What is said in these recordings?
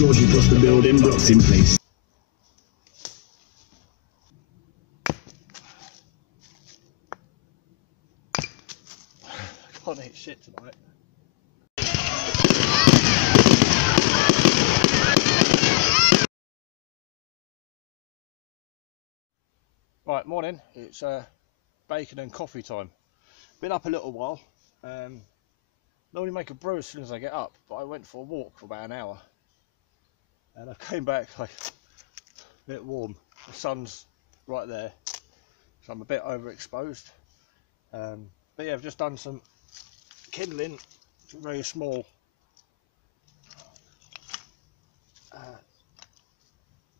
Georgie puts the building blocks in place. I can't eat shit tonight. Right, morning. It's bacon and coffee time. Been up a little while. Normally make a brew as soon as I get up, but I went for a walk for about an hour. And I came back like a bit warm. The sun's right there, so I'm a bit overexposed. But yeah, I've just done some kindling, very small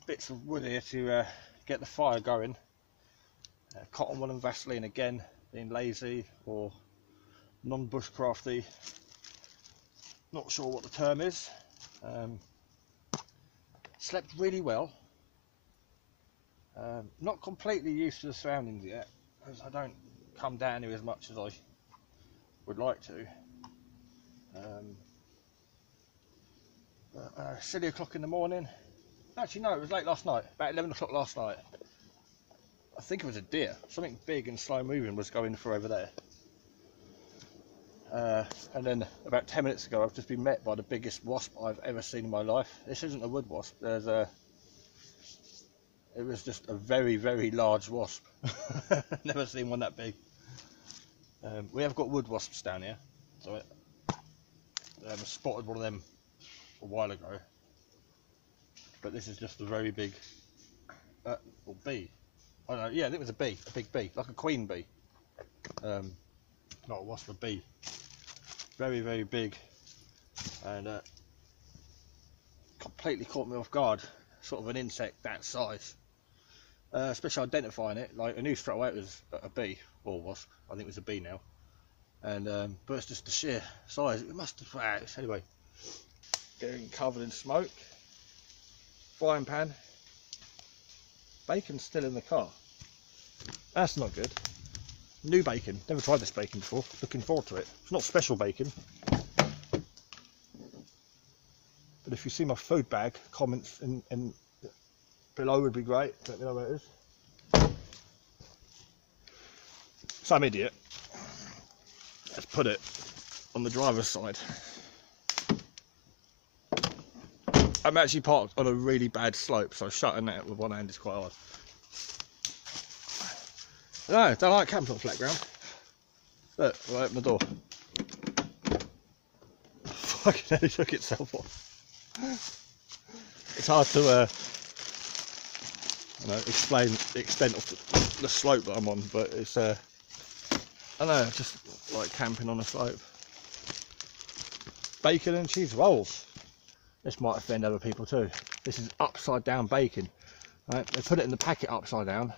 bits of wood here to get the fire going. Cotton wool and Vaseline again, being lazy or non-bushcrafty, not sure what the term is. Slept really well. Not completely used to the surroundings yet, because I don't come down here as much as I would like to. Silly o'clock in the morning. Actually no, it was late last night, about 11 o'clock last night. I think it was a deer. Something big and slow moving was going for over there. And then about 10 minutes ago I've just been met by the biggest wasp I've ever seen in my life. This isn't a wood wasp, it was just a very, very large wasp. Never seen one that big. We have got wood wasps down here, so I spotted one of them a while ago. But this is just a very big or bee. I don't know, yeah, I think it was a bee, a big bee, like a queen bee. Not a wasp, a bee. Very, very big, and completely caught me off guard. Sort of an insect that size, especially identifying it. Like, I knew straight away it was a bee or wasp. I think it was a bee now. And but it's just the sheer size. It must have. Anyway, getting covered in smoke. Frying pan. Bacon's still in the car. That's not good. New bacon. Never tried this bacon before. Looking forward to it. It's not special bacon. But if you see my food bag, comments in below would be great. Let me know where it is. Some idiot has put it on the driver's side. I'm actually parked on a really bad slope, so shutting that with one hand is quite hard. No, don't like camping on flat ground. Look, I'll open the door. Fucking hell, it took itself off. It's hard to explain the extent of the slope that I'm on, but it's I don't know, just like camping on a slope. Bacon and cheese rolls. This might offend other people too. This is upside down bacon. Right? They put it in the packet upside down.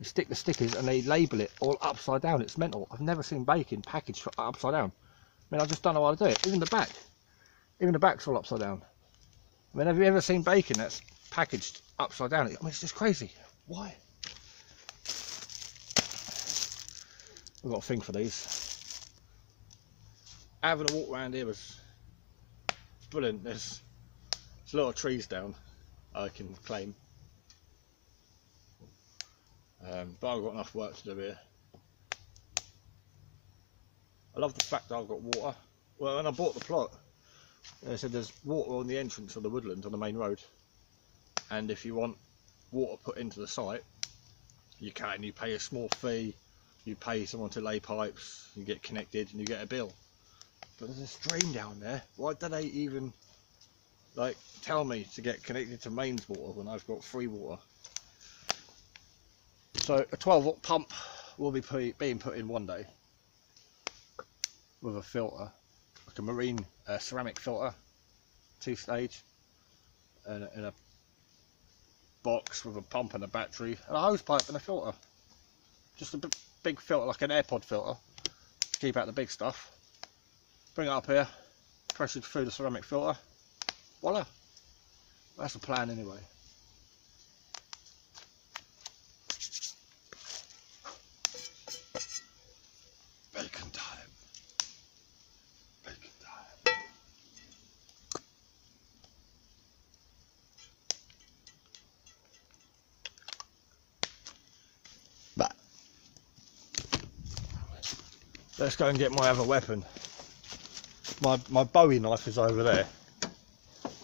They stick the stickers and they label it all upside down. It's mental. I've never seen bacon packaged upside down. I mean, I just don't know how to do it. Even the back's all upside down. I mean, have you ever seen bacon that's packaged upside down? I mean, it's just crazy. Why? I've got a thing for these. Having a walk around here was brilliant. There's a lot of trees down, I can claim. But I've got enough work to do here. I love the fact that I've got water. Well, when I bought the plot, they said there's water on the entrance of the woodland on the main road, and if you want water put into the site, you can. You pay a small fee, you pay someone to lay pipes, you get connected and you get a bill. But there's a stream down there. Why do they even like tell me to get connected to mains water when I've got free water? So a 12-volt pump will be being put in one day with a filter, like a marine ceramic filter, 2-stage, and in a box with a pump and a battery and a hose pipe and a filter. Just a big filter, like an AirPod filter, to keep out the big stuff. Bring it up here, press it through the ceramic filter. Voila! That's the plan anyway. Bacon time. Bacon time. Let's go and get my other weapon. My Bowie knife is over there,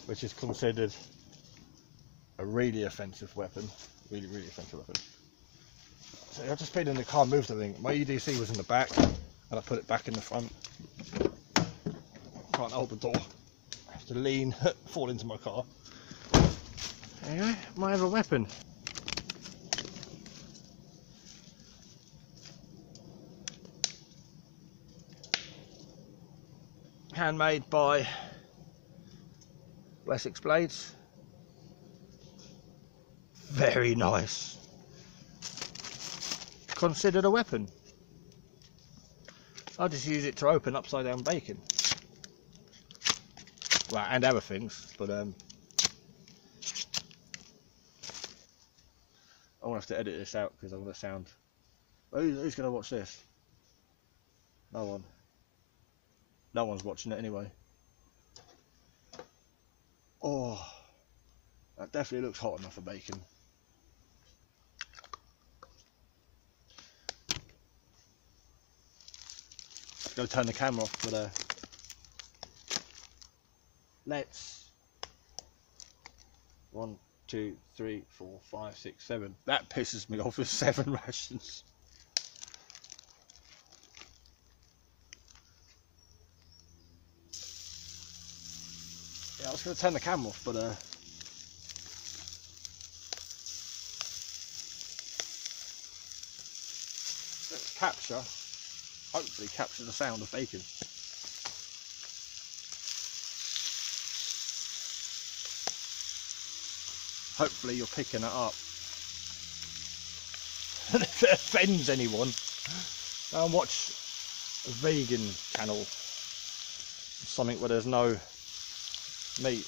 which is considered a really offensive weapon. Really offensive weapon. So I've just been in the car, moved the thing. My EDC was in the back, and I put it back in the front. Can't hold the door. I have to lean, fall into my car. There you go, my other weapon. Handmade by Wessex Blades. Very nice. Considered a weapon. I just use it to open upside down bacon. Well, and other things, but I will have to edit this out because I'm going to sound... Who's going to watch this? No one. No one's watching it anyway. Oh, that definitely looks hot enough for bacon. Go turn the camera off, but let's 1, 2, 3, 4, 5, 6, 7. That pisses me off with 7 rations. Yeah, I was going to turn the camera off, but let's hopefully capture the sound of bacon. Hopefully you're picking it up. And if it offends anyone, go and watch a vegan channel, something where there's no meat.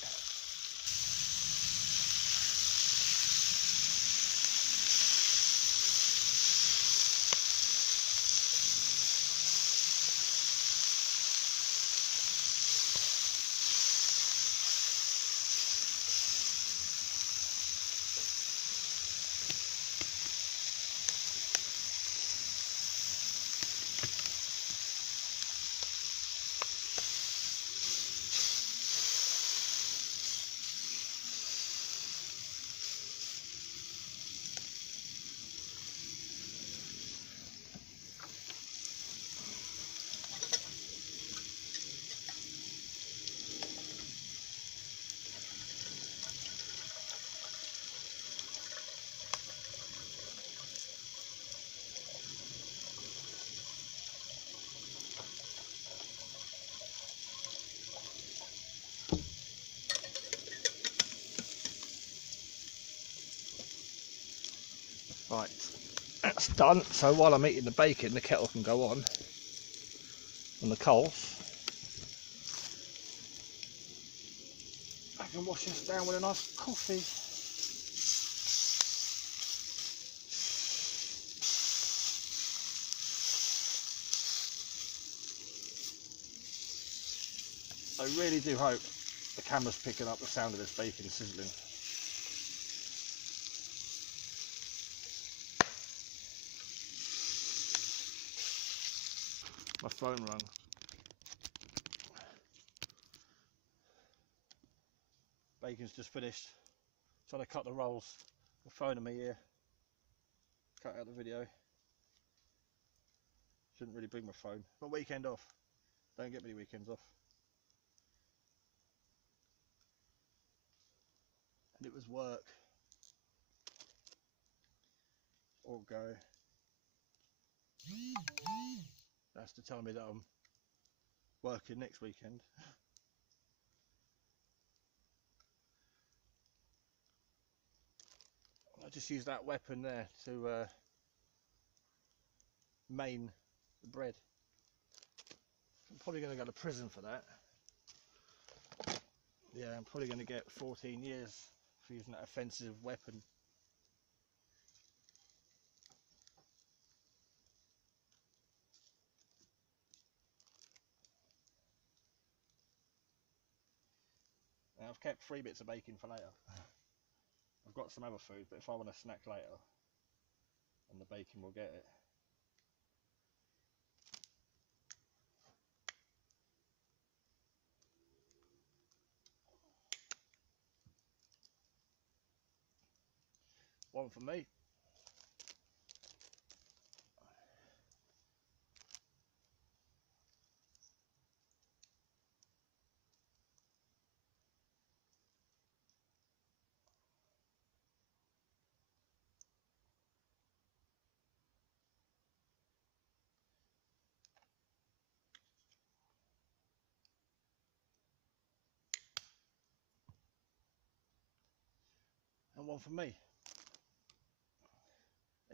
Right, that's done. So while I'm eating the bacon, the kettle can go on the coals. I can wash this down with a nice coffee. I really do hope the camera's picking up the sound of this bacon sizzling. My phone rang. Bacon's just finished. Trying to cut the rolls. The phone in my ear. Cut out the video. Shouldn't really bring my phone. Got weekend off. Don't get many weekends off. And it was work. Or go. That's to tell me that I'm working next weekend. I just use that weapon there to main the bread. I'm probably going to go to prison for that. Yeah, I'm probably going to get 14 years for using that offensive weapon. Now I've kept 3 bits of bacon for later. I've got some other food, but if I want a snack later, then the bacon will get it. One for me. And one for me.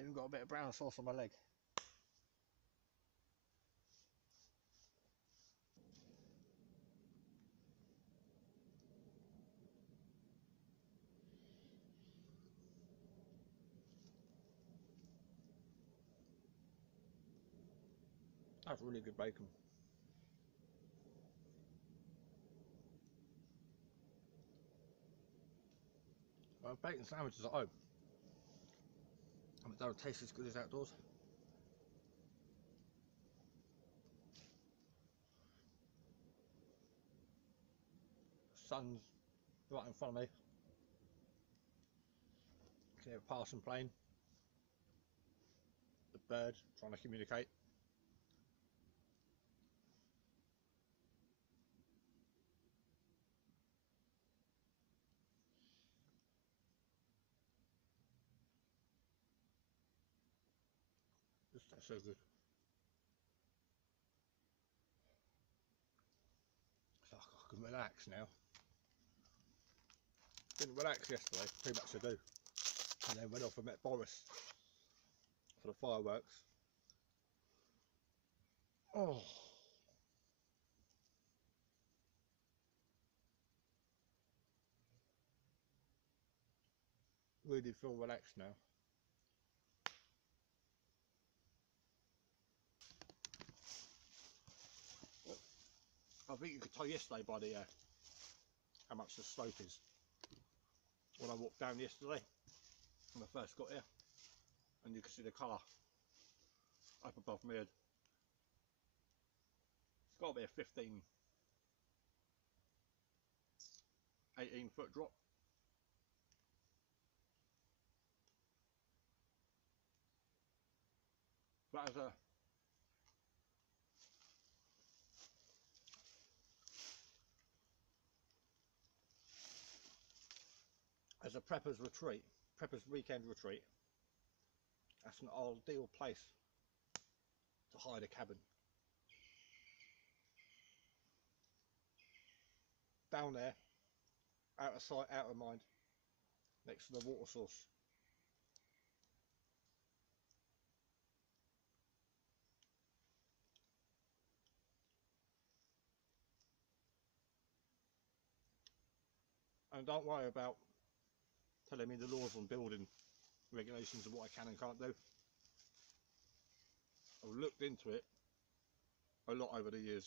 Even got a bit of brown sauce on my leg. That's really good bacon. Well, bacon sandwiches at home, but they don't taste as good as outdoors. The sun's right in front of me. You can hear a passing plane. The bird trying to communicate. This tastes so good. It's like I can relax now. Didn't relax yesterday, too much to do. And then went off and met Boris for the fireworks. Oh, really feel relaxed now. I think you could tell yesterday by the how much the slope is. When I walked down yesterday, when I first got here, and you could see the car up above my head. It's got to be a 15, 18-foot drop. But as a prepper's retreat, prepper's weekend retreat, that's an ideal place to hide a cabin. Down there, out of sight, out of mind, next to the water source. And don't worry about telling me the laws on building regulations of what I can and can't do. I've looked into it a lot over the years,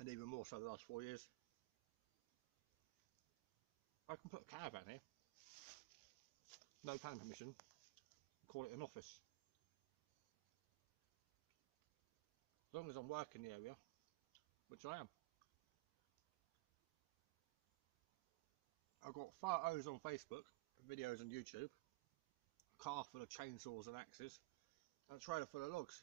and even more so the last 4 years. I can put a caravan here, no planning permission, call it an office. As long as I'm working the area, which I am. I've got photos on Facebook, videos on YouTube, a car full of chainsaws and axes, and a trailer full of logs.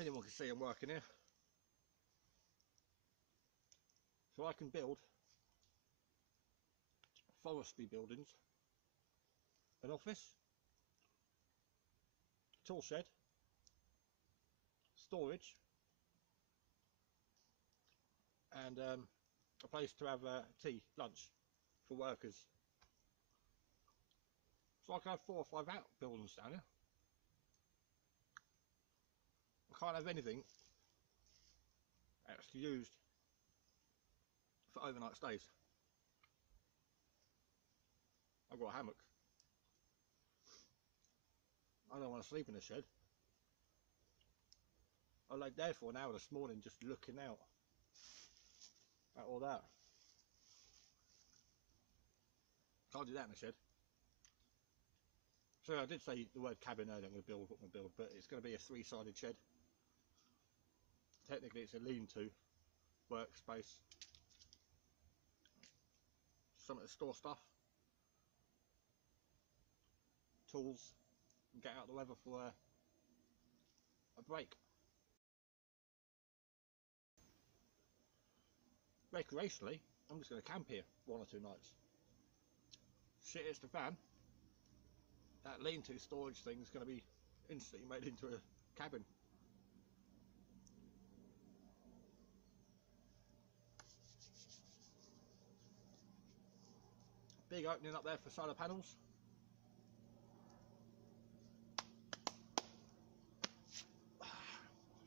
Anyone can see I'm working here. So I can build forestry buildings, an office, tool shed, storage, and a place to have tea, lunch for workers. So I can have 4 or 5 outbuildings down here. I can't have anything that's used for overnight stays. I've got a hammock. I don't want to sleep in the shed. I laid there for an hour this morning just looking out at all that. Can't do that in the shed. So I did say the word cabin earlier. I'm going to build what I'm going to build, but it's going to be a 3-sided shed. Technically it's a lean-to workspace. something to store stuff, tools, and get out of the weather for a break. Recreationally, I'm just going to camp here 1 or 2 nights. Shit hits the fan, that lean-to storage thing is going to be instantly made into a cabin. Big opening up there for solar panels.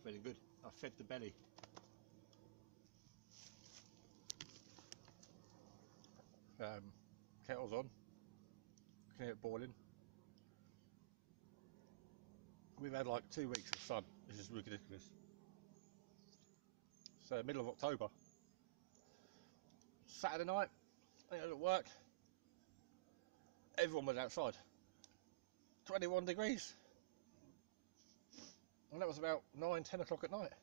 Very good. I fed the belly. Kettle's on. Can hear it boiling. We've had like 2 weeks of sun. This is ridiculous. So middle of October. Saturday night, I was at work. Everyone was outside. 21 degrees. And that was about 9, 10 o'clock at night.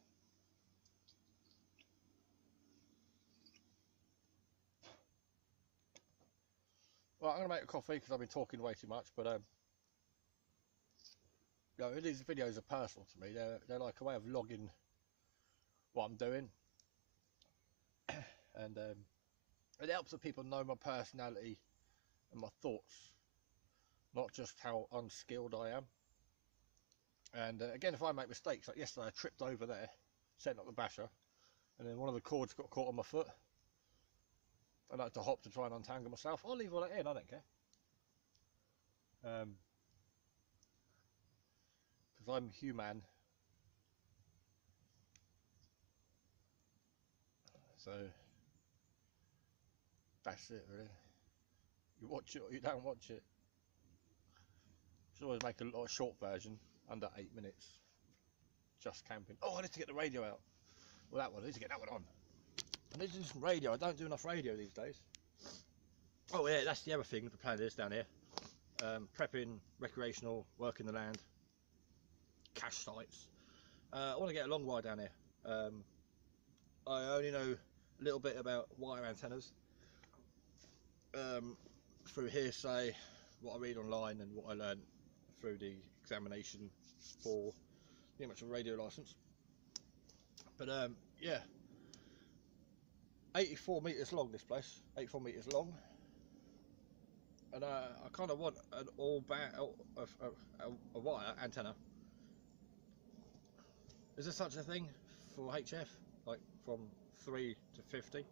Well, I'm going to make a coffee because I've been talking way too much, but you know, these videos are personal to me. They're like a way of logging what I'm doing, and it helps that people know my personality and my thoughts, not just how unskilled I am. And again, if I make mistakes, like yesterday I tripped over there setting up the basher, and then one of the cords got caught on my foot. I like to hop to try and untangle myself. I'll leave all that in, I don't care. Because I'm human. So that's it, really. You watch it or you don't watch it. Should always make a short version, under 8 minutes. Just camping. Oh, I need to get the radio out. Well, that one, I need to get that one on. I need to do some radio. I don't do enough radio these days. Oh yeah, that's the other thing. The plan is down here. Prepping, recreational, working the land, cache sites. I want to get a long wire down here. I only know a little bit about wire antennas through hearsay, what I read online and what I learned through the examination for pretty much a radio license. But yeah, 84 metres long this place, 84 metres long, and I kind of want an a wire antenna. Is there such a thing for HF, like from 3 to 50?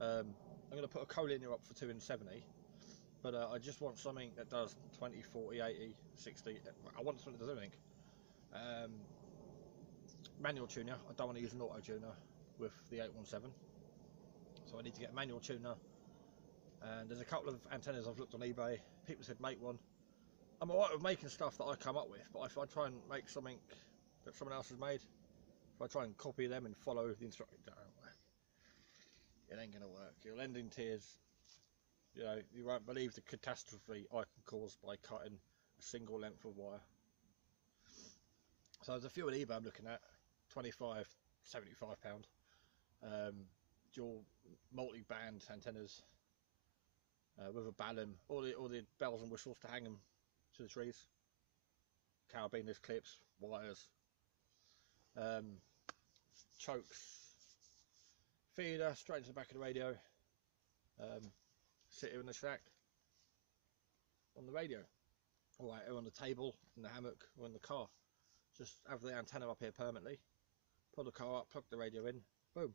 I'm going to put a collinear up for 2 and 70, but I just want something that does 20, 40, 80, 60. I want something that does everything. Manual tuner. I don't want to use an auto tuner with the 817, so I need to get a manual tuner. And there's a couple of antennas I've looked on eBay. People said make one. I'm alright with making stuff that I come up with, but if I try and make something that someone else has made, if I try and copy them and follow the instructions, it don't work. It ain't gonna work. You'll end in tears. You know, you won't believe the catastrophe I can cause by cutting a single length of wire. So there's a few on eBay I'm looking at, 25, 75 pound, dual multi-band antennas with a balun, all the bells and whistles to hang them to the trees, carabiners, clips, wires, chokes, feeder straight to the back of the radio, sit here in the shack on the radio, or out on the table, in the hammock, or in the car. Just have the antenna up here permanently, pull the car up, plug the radio in, boom.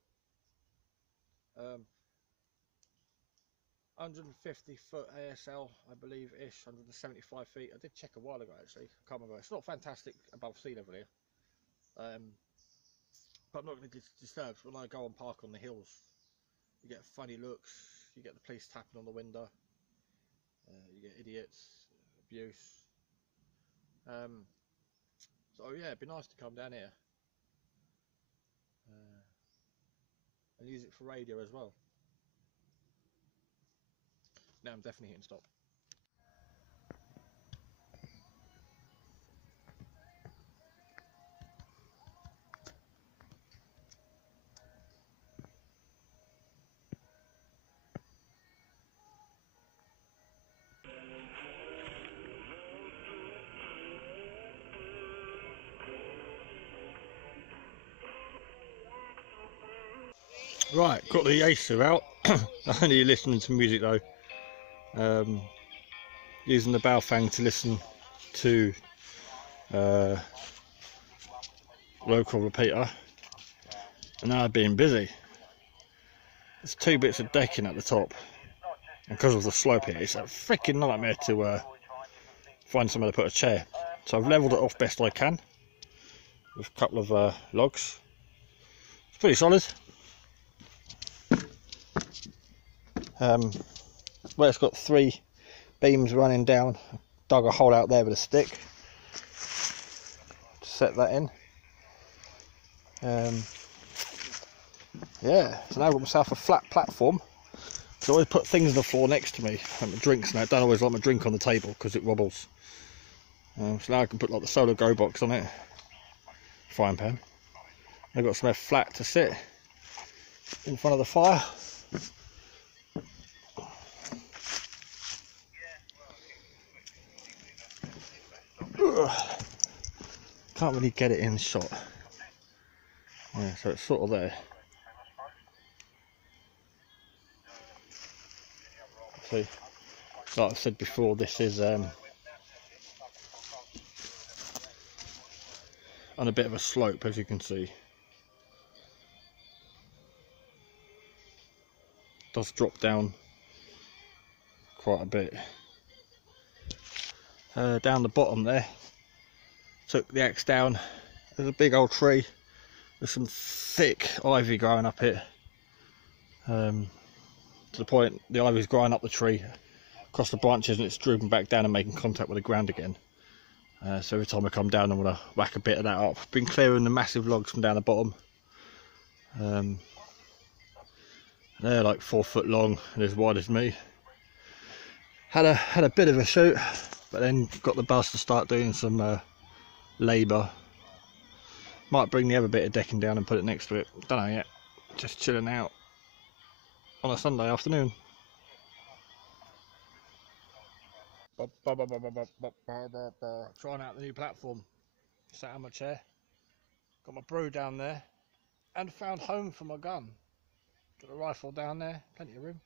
150 foot ASL, I believe ish, 175 feet. I did check a while ago actually, I can't remember. It's not fantastic above sea level here, but I'm not going to get disturbed. When I go and park on the hills, you get funny looks, you get the police tapping on the window, you get idiots, abuse. So yeah, it'd be nice to come down here and use it for radio as well. Now I'm definitely hitting stop. Right, got the Acer out. Only listening to music though. Using the Baofeng to listen to local repeater. And now I've been busy. There's 2 bits of decking at the top. And because of the slope here, it's a freaking nightmare to find somewhere to put a chair. So I've levelled it off best I can with a couple of logs. It's pretty solid. Where it's got 3 beams running down, dug a hole out there with a stick to set that in. Yeah, so now I've got myself a flat platform. So I always put things on the floor next to me, like my drinks, and I don't always like my drink on the table because it wobbles. So now I can put like the solar go box on it, frying pan. I've got somewhere flat to sit in front of the fire. Can't really get it in shot. Yeah, so it's sort of there. See, like I said before, this is on a bit of a slope, as you can see. It does drop down quite a bit. Down the bottom there, took the axe down. There's a big old tree. There's some thick ivy growing up it. To the point the ivy's growing up the tree across the branches, and it's drooping back down and making contact with the ground again. So every time I come down, I'm going to whack a bit of that up. Been clearing the massive logs from down the bottom. They're like 4 foot long and as wide as me. Had a bit of a shoot, but then got the buzz to start doing some labour. Might bring the other bit of decking down and put it next to it. Don't know yet. Just chilling out on a Sunday afternoon. Trying out the new platform. Sat on my chair. Got my brew down there. And found home for my gun. Got a rifle down there. Plenty of room.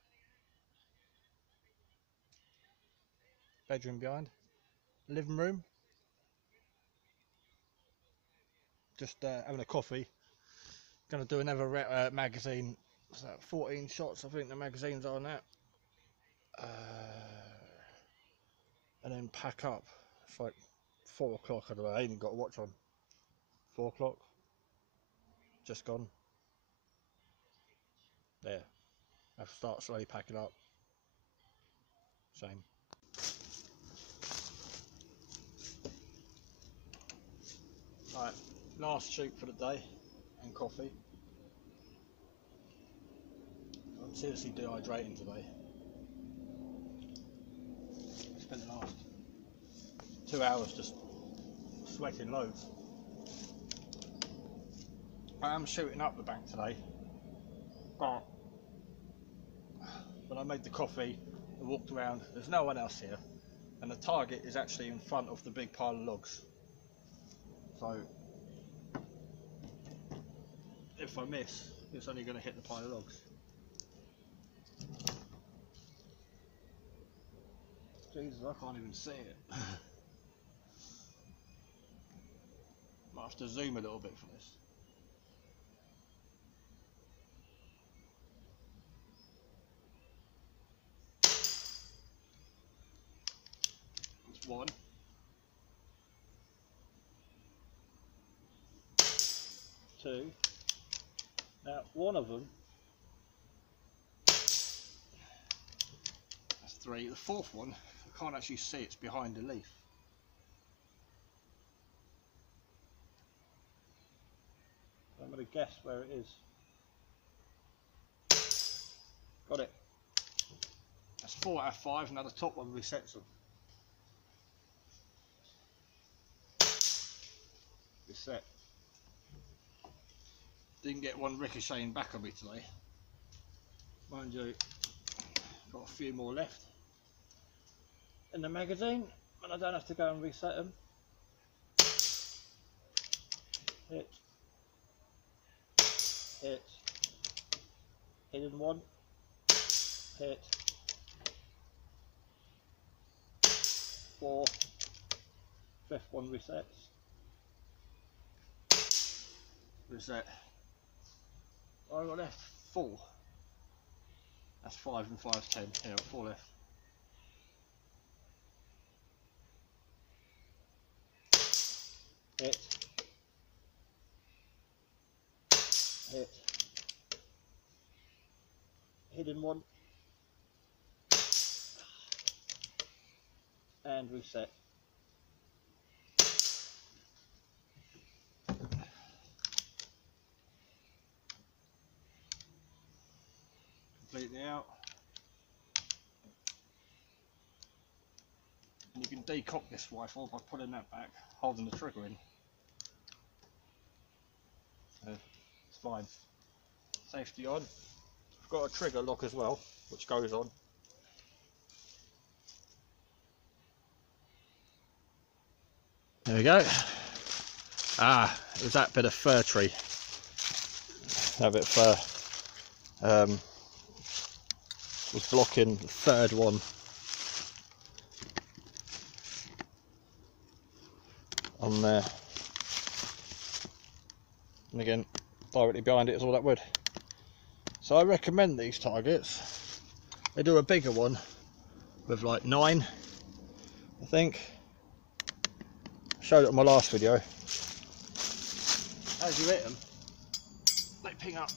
Bedroom behind. Living room. Just having a coffee. Gonna do another magazine. So 14 shots, I think the magazines are on that. And then pack up. It's like 4 o'clock. I don't know. I ain't even got a watch on. 4 o'clock. Just gone. There. I have to start slowly packing up. Shame. Right, last shoot for the day and coffee. I'm seriously dehydrating today. Spent the last 2 hours just sweating loads. I am shooting up the bank today. But when I made the coffee, I walked around, there's no one else here, and the target is actually in front of the big pile of logs. So if I miss, it's only going to hit the pile of logs. Jesus, I can't even see it. Might have to zoom a little bit for this. That's one. Two. Now, one of them. That's 3. The 4th one, I can't actually see, it's behind a leaf. I'm going to guess where it is. Got it. That's 4 out of 5, now the top one resets them. Reset. Didn't get one ricocheting back on me today. Mind you, got a few more left in the magazine, and I don't have to go and reset them. Hit. Hit. hidden one, hit, 4, 5th one resets, reset. I got left 4. That's 5 and 5's 10. Yeah, I've got 4 left. Hit, hit, hidden one, and reset. Completely out. And you can decock this rifle by pulling that back, holding the trigger in. So it's fine. Safety on. I've got a trigger lock as well, which goes on. There we go. Ah, it was that bit of fir tree. That bit of fir was blocking the 3rd one. On there. And again, directly behind it is all that wood. So I recommend these targets. They do a bigger one with like 9, I think. Showed it on my last video. As you hit them, they ping up.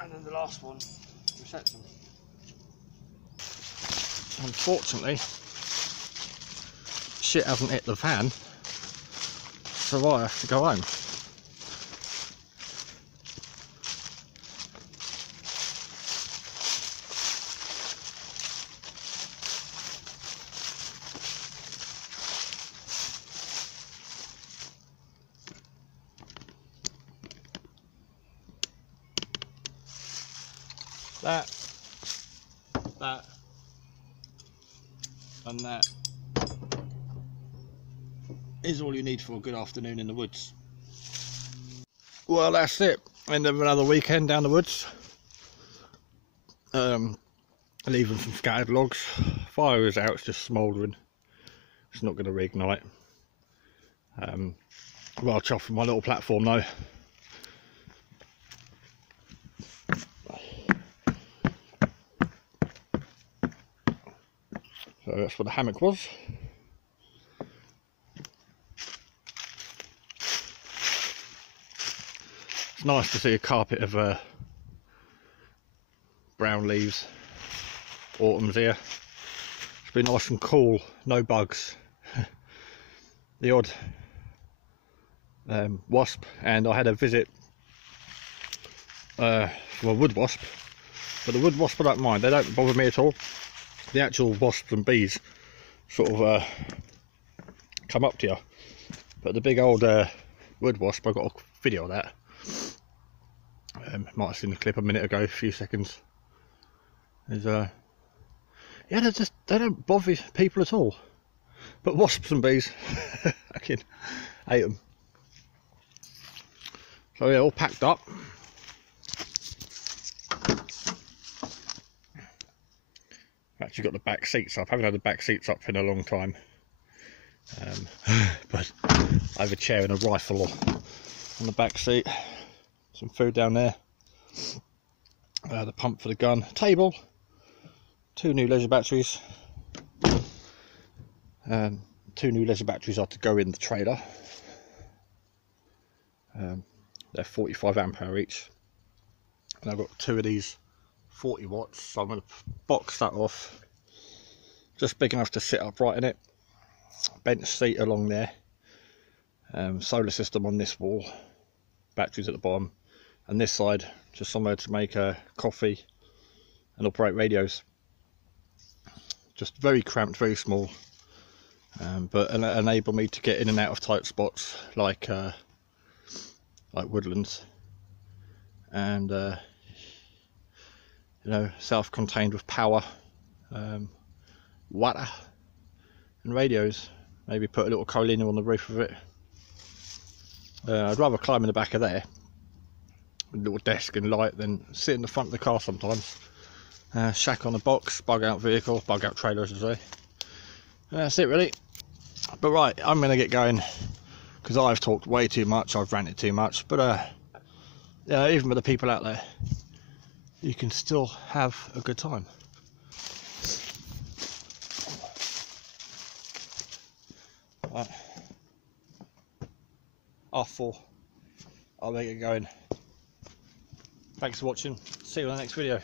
And then the last one resets them. Unfortunately, shit hasn't hit the van, so I have to go home. That, and that is all you need for a good afternoon in the woods. Well, that's it. End of another weekend down the woods. Leaving some scattered logs. Fire is out, it's just smouldering. It's not going to reignite. Well, chopping my little platform though. So that's what the hammock was. It's nice to see a carpet of brown leaves. Autumn's here. It's been nice and cool, no bugs. The odd wasp, and I had a visit from a wood wasp, but the wood wasp I don't mind, they don't bother me at all. The actual wasps and bees sort of come up to you, but the big old wood wasp, I got a video of that. Might have seen the clip a minute ago, a few seconds. Is yeah, they don't bother people at all, but wasps and bees, I can hate them. So yeah, all packed up. Actually got the back seats up. I haven't had the back seats up in a long time, but I have a chair and a rifle on the back seat. Some food down there. The pump for the gun. Table. 2 new leisure batteries. 2 new leisure batteries are to go in the trailer. They're 45 amp hour each, and I've got 2 of these 40 watts, so I'm going to box that off, just big enough to sit upright in it. Bench seat along there, solar system on this wall, batteries at the bottom, and this side just somewhere to make coffee and operate radios. Just very cramped, very small, but enable me to get in and out of tight spots like woodlands, and you know, self-contained with power, water and radios. Maybe put a little collinear on the roof of it. I'd rather climb in the back of there with a little desk and light than sit in the front of the car sometimes. Shack on a box, bug out vehicle, bug out trailer as I say. That's it really. But right, I'm going to get going because I've talked way too much, I've ranted too much. But yeah, even with the people out there, you can still have a good time. Right. R4. I'll make it going. Thanks for watching. See you in the next video.